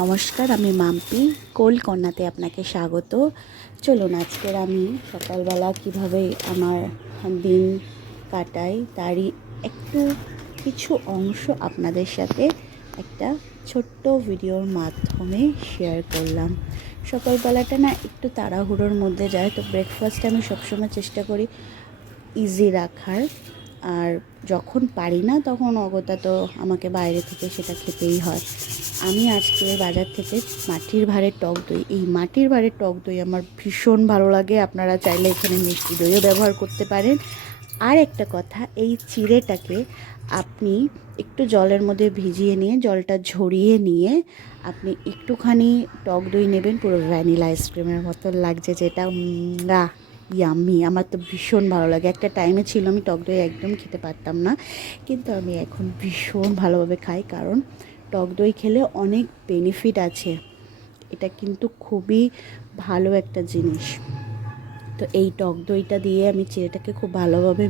নমস্কার, আমি মাম্পি কোলকন্যাতে আপনাকে স্বাগত। চলুন আজকের আমি সকালবেলা কিভাবে আমার দিন কাটাই তারই একটু কিছু অংশ আপনাদের সাথে একটা ছোট্ট ভিডিওর মাধ্যমে শেয়ার করলাম। সকালবেলাটা না একটু তাড়াহুড়োর মধ্যে যায়, তো ব্রেকফাস্ট আমি সবসময় চেষ্টা করি ইজি রাখার। আর যখন পারি না তখন অগত্যা তো আমাকে বাইরে থেকে সেটা খেতেই হয়। আমি আজকে বাজার থেকে মাটির ভাঁড়ের টক দই, এই মাটির ভাঁড়ের টক দই আমার ভীষণ ভালো লাগে। আপনারা চাইলে এখানে মিষ্টি দইও ব্যবহার করতে পারেন। আর একটা কথা, এই চিড়েটাকে আপনি একটু জলের মধ্যে ভিজিয়ে নিয়ে জলটা ঝরিয়ে নিয়ে আপনি একটুখানি টক দই নেবেন, পুরো ভ্যানিলা আইসক্রিমের মতো লাগছে, যেটা ইয়াম্মি। আমার তো ভীষণ ভালো লাগে। একটা টাইমে ছিল আমি টক দই একদম খেতে পারতাম না, কিন্তু আমি এখন ভীষণ ভালোভাবে খাই, কারণ টক দই খেলে অনেক বেনিফিট আছে। এটা কিন্তু খুবই ভালো একটা জিনিস। তো এই টক দইটা দিয়ে আমি চিড়েটাকে খুব ভালোভাবে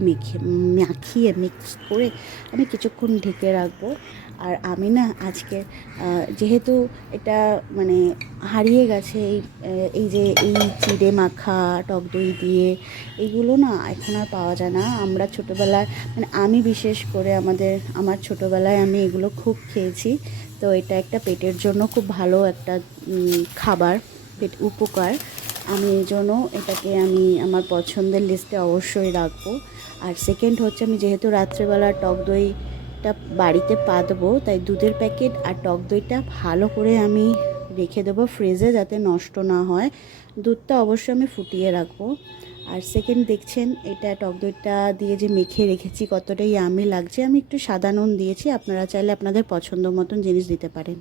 মাখিয়ে মিক্স করে আমি কিছুক্ষণ ঢেকে রাখবো। আর আমি না আজকে যেহেতু এটা মানে হারিয়ে গেছে, এই যে এই চিড়ে মাখা টক দই দিয়ে এইগুলো না এখন আর পাওয়া যায় না। আমরা ছোটোবেলায় মানে আমি বিশেষ করে আমার ছোটোবেলায় আমি এগুলো খুব খেয়েছি। তো এটা একটা পেটের জন্য খুব ভালো একটা খাবার, পেট উপকার। আমি এই জন্য এটাকে আমি আমার পছন্দের লিস্টে অবশ্যই রাখবো। আর সেকেন্ড হচ্ছে, আমি যেহেতু রাত্রেবেলা টক দইটা বাড়িতে পাতবো, তাই দুধের প্যাকেট আর টক দইটা ভালো করে আমি রেখে দেবো ফ্রিজে, যাতে নষ্ট না হয়। দুধটা অবশ্যই আমি ফুটিয়ে রাখবো। আর সেকেন্ড দেখছেন এটা টক দইটা দিয়ে যে মেখে রেখেছি কতটাই ইয়াম্মি লাগছে। আমি একটু সাদা নুন দিয়েছি, আপনারা চাইলে আপনাদের পছন্দ মতন জিনিস দিতে পারেন।